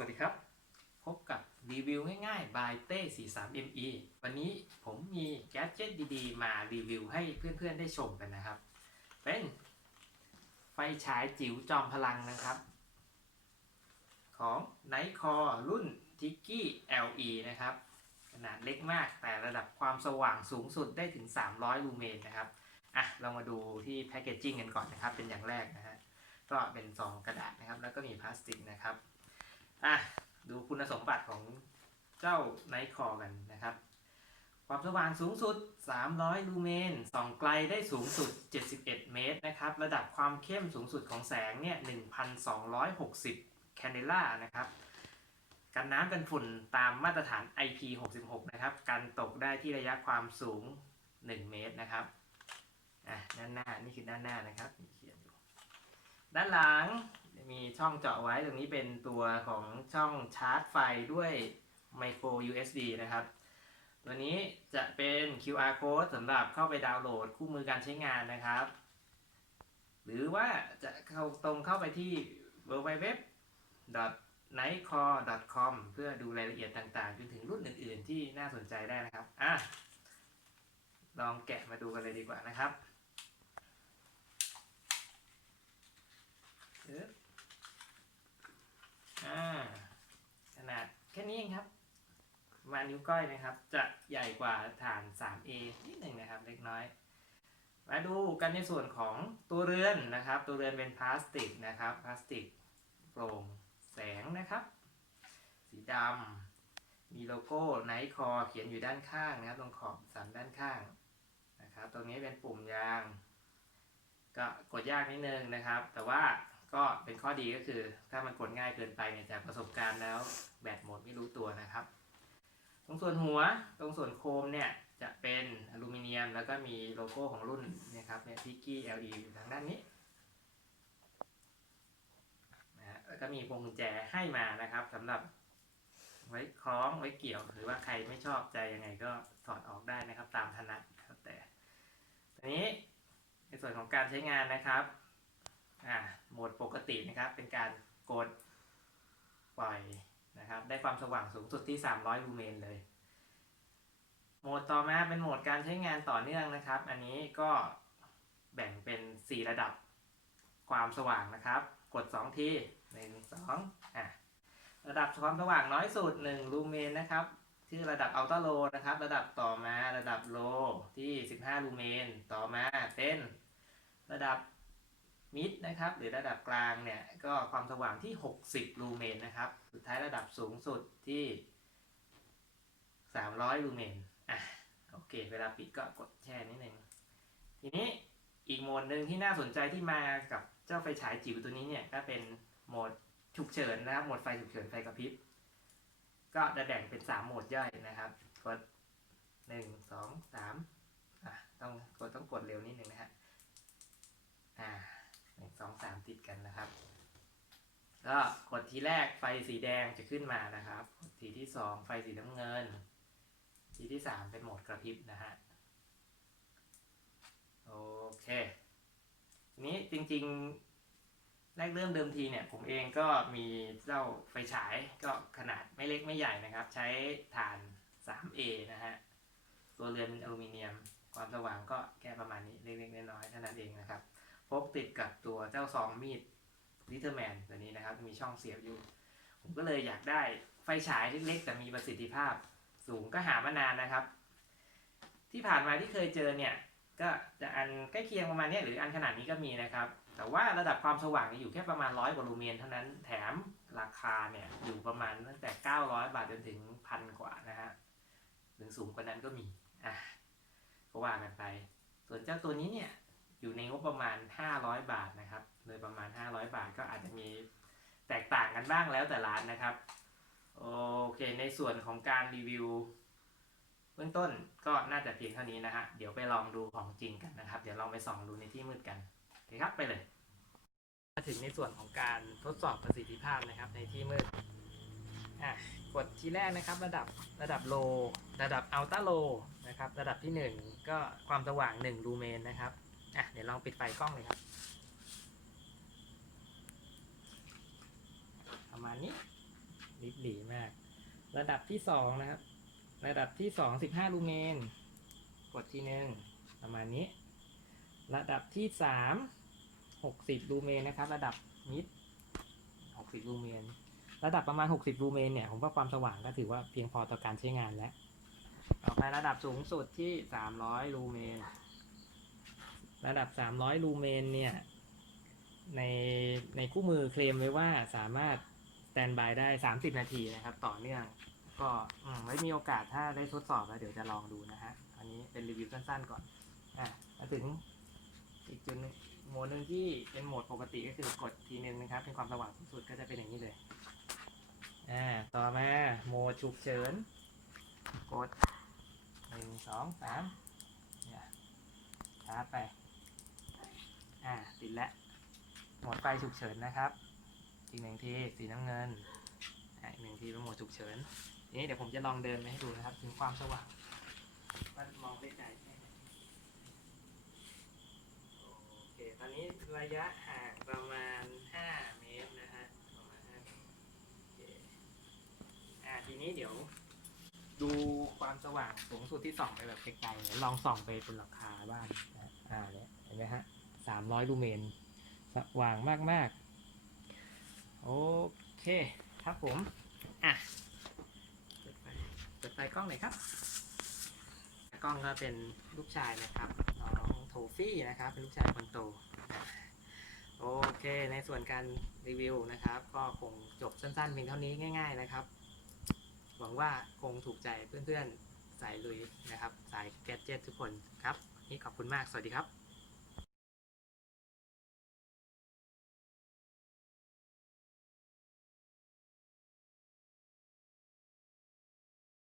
วัสดีครับ พบกับรีวิวง่ายๆ by เต้ 43ME วันนี้ผมมีแกดเจ็ตดีๆ มารีวิวให้เพื่อนๆได้ชมกันนะครับ เป็นไฟฉายจิ๋วจอมพลังนะครับ ของ n i คอรุ่น t i k i LE นะครับ ขนาดเล็กมากแต่ระดับความสว่างสูงสุดได้ถึง 300 ลูเมนนะครับ อะ เรามาดูที่แพคเกจจิ้งกันก่อนนะครับ เป็นอย่างแรกนะฮะก็เป็นซองกระดาษนะครับ แล้วก็มีพลาสติกนะครับ อะดูคุณสมบัติของเจ้าไนท์คอกันนะครับ ความสว่างสูงสุด 300 ลูเมน ส่องไกลได้สูงสุด 71 เมตรนะครับ ระดับความเข้มสูงสุดของแสงเนี่ย 1,260 แคนเดล่านะครับ กันน้ำกันฝุ่นตามมาตรฐาน IP66 นะครับ กันตกได้ที่ระยะความสูง 1 เมตรนะครับ อะ ด้านหน้า นี่คือด้านหน้านะครับมีเขียนอยู่ด้านหลัง มีช่องเจาะไว้ตรงนี้เป็นตัวของช่องชาร์จไฟด้วย micro USB นะครับ ตัวนี้จะเป็น QR code สำหรับเข้าไปดาวน์โหลดคู่มือการใช้งานนะครับ หรือว่าจะเข้าตรงเข้าไปที่ www nightcore com เพื่อดูรายละเอียดต่างๆ จนถึงรุ่นอื่นๆ ที่น่าสนใจได้นะครับ อะ ลองแกะมาดูกันเลยดีกว่านะครับปึ๊บอ่า ขนาดแค่นี้เองครับประ มาณนิ้วก้อยนะครับ จะใหญ่กว่าฐาน 3A นิดหนึ่งนะครับเล็กน้อย มาดูกันในส่วนของตัวเรือนนะครับ ตัวเรือนเป็นพลาสติกนะครับ พลาสติกโปร่งแสงนะครับ สีดำมีโลโก้ไนท์คอเขียนอยู่ด้านข้างนะครับ ตรงขอบสันด้านข้างนะครับ ตรงนี้เป็นปุ่มยาง ก็กดยากนิดนึงนะครับ แต่ว่าก็เป็นข้อดีก็คือถ้ามันกดง่ายเกินไปเนี่ยจากประสบการณ์แล้วแบตหมดไม่รู้ตัวนะครับ ตรงส่วนหัวตรงส่วนโคมเนี่ยจะเป็นอลูมิเนียมแล้วก็มีโลโก้ของรุ่นนี่ยครับเนี่ยพิกกี้ LE อยู่ทางด้านนี้นะฮะแล้วก็มีพวงกุญแจให้มานะครับสำหรับไว้คล้องไว้เกี่ยว หรือว่าใครไม่ชอบใจยังไงก็ถอดออกได้นะครับตามถนัดครับแต่ทีนี้ในส่วนของการใช้งานนะครับอ่าโหมดปกตินะครับเป็นการกดปล่อย นะครับ ได้ความสว่างสูงสุดที่ 300 ลูเมนเลย โหมดต่อมาเป็นโหมดการใช้งานต่อเนื่องนะครับ อันนี้ก็แบ่งเป็น 4 ระดับความสว่างนะครับ กด 2 ที1 2อะระดับความสว่างน้อยสุด 1 ลูเมนนะครับที่ระดับอัลต a าโลนะครับ ระดับต่อมาระดับโลที่ 15 ลูเมน ต่อมาเป็น ระดับ มิดนะครับหรือระดับกลางเนี่ยก็ความสว่างที่ 60 ลูเมนนะครับ สุดท้ายระดับสูงสุดที่ 300 ลูเมนอะโอเค เวลาปิดก็กดแช่นิดนึงทีนี้อีกโหมดหนึ่งที่น่าสนใจที่มากับเจ้าไฟฉายจิ๋วตัวนี้เนี่ยก็เป็นโหมดฉุกเฉินนะครับโหมดไฟฉุกเฉินไฟกระพริบก็จะแบ่งเป็น 3 โหมดย่อยนะครับกดหนึ่งสองสามอะต้องกดต้องกดเร็วนิดนึงนะฮะอ่า หนึ่งสองสามติดกันนะครับ ก็กดทีแรกไฟสีแดงจะขึ้นมานะครับกดทีที่สองไฟสีน้ำเงิน ทีที่สามเป็นโหมดกระพริบนะฮะโอเคทีนี้จริงๆแรกเริ่มเดิมทีเนี่ย ผมเองก็มีเจ้าไฟฉายก็ขนาดไม่เล็กไม่ใหญ่นะครับ ใช้ฐาน 3A นะฮะ ตัวเรือนเป็นอลูมิเนียม ความสว่างก็แค่ประมาณนี้เล็กๆน้อยๆเท่านั้นเองนะครับ พกติดกับตัวเจ้าซองมีดลิเทอร์แมนตัวนี้นะครับ มีช่องเสียบอยู่ ผมก็เลยอยากได้ไฟฉายเล็กๆ แต่มีประสิทธิภาพสูงก็หามานานนะครับ ที่ผ่านมาที่เคยเจอเนี่ย ก็จะอันใกล้เคียงประมาณนี้หรืออันขนาดนี้ก็มีนะครับ แต่ว่าระดับความสว่างอยู่แค่ประมาณร้อยกว่าลูเมนเท่านั้นแถมราคาเนี่ยอยู่ประมาณตั้งแต่ 900 บาทจนถึงพันกว่านะฮะหรือสูงกว่านั้นก็มีอะก็ว่ากันไป ส่วนเจ้าตัวนี้เนี่ย อยู่ในงบประมาณ 500 บาทนะครับโดยประมาณ 500 บาทก็อาจจะมีแตกต่างกันบ้างแล้วแต่ร้านนะครับ โอเค ในส่วนของการรีวิวเบื้องต้นก็น่าจะเพียงเท่านี้นะฮะเดี๋ยวไปลองดูของจริงกันนะครับ เดี๋ยวลองไปส่องดูในที่มืดกันโอเคครับไปเลย มาถึงในส่วนของการทดสอบประสิทธิภาพนะครับในที่มืดอะกดที่แรกนะครับระดับระดับโลระดับอัลต a าโลนะครับ ระดับที่ 1 ก็ความสว่าง 1 ลูเมนนะครับ อะเดี๋ยวลองปิดไฟกล้องเลยครับ ประมาณนี้หลีมาก ระดับที่สองนะครับ ระดับที่สองสิบห้าลูเมน กดทีหนึ่งประมาณนี้ ระดับที่สามหกสิบลูเมนนะครับ ระดับมิดหกสิบลูเมน ระดับประมาณหกสิบลูเมนเนี่ย ผมว่าความสว่างก็ถือว่าเพียงพอต่อการใช้งานแล้ว ต่อไประดับสูงสุดที่สามร้อยลูเมน ระดับสามร้อยลูเมนเนี่ย ในในคู่มือเคลมไว้ว่าสามารถสแตนบายได้ 30 นาทีนะครับ ต่อเนื่อง ก็อืมไว้มีโอกาสถ้าได้ทดสอบแล้วเดี๋ยวจะลองดูนะฮะอันนี้เป็นรีวิวสั้นๆก่อน อะมาถึงอีกจุดโหมดหนึ่งที่เป็นโหมดปกติก็คือกดทีนึงนะครับ เป็นความสว่างสูงสุดก็จะเป็นอย่างนี้เลย อ่า ต่อมาโหมดฉุกเฉิน กดหนึ่งสองสามเนี่ยชาร์จไป อ่าติดแล้วหมดไฟฉุกเฉินนะครับอีกหนึ่งทีสีน้ำเงินอะอีกหนึ่งทีเป็นหมดฉุกเฉินทีนี้เดี๋ยวผมจะลองเดินไปให้ดูนะครับ ถึงความสว่างว่ามองได้ไกลแค่ไหนโอเคตอนนี้ระยะห่างประมาณ 5 เมตรนะฮะประมาณ5เมตรโอเคอ่าทีนี้เดี๋ยวดูความสว่างสูงสุดที่ส่องไปแบบไกลๆเนี่ยลองส่องไปบนหลังคาบ้านอ่าเนี่ยเห็นไหมฮะ สามร้อยลูเมนสว่างมาก ๆ โอเคครับผม อะ เปิดไฟเปิดไฟกล้องหน่อยครับ กล้องก็เป็นลูกชายนะครับน้องโทฟี่นะครับ เป็นลูกชายคนโต โอเค ในส่วนการรีวิวนะครับ ก็คงจบสั้นๆเพียงเท่านี้ง่าย ๆ นะครับ หวังว่าคงถูกใจเพื่อนๆสายลุยนะครับ สายแกดเจ็ตทุกคนครับ นี่ขอบคุณมาก สวัสดีครับ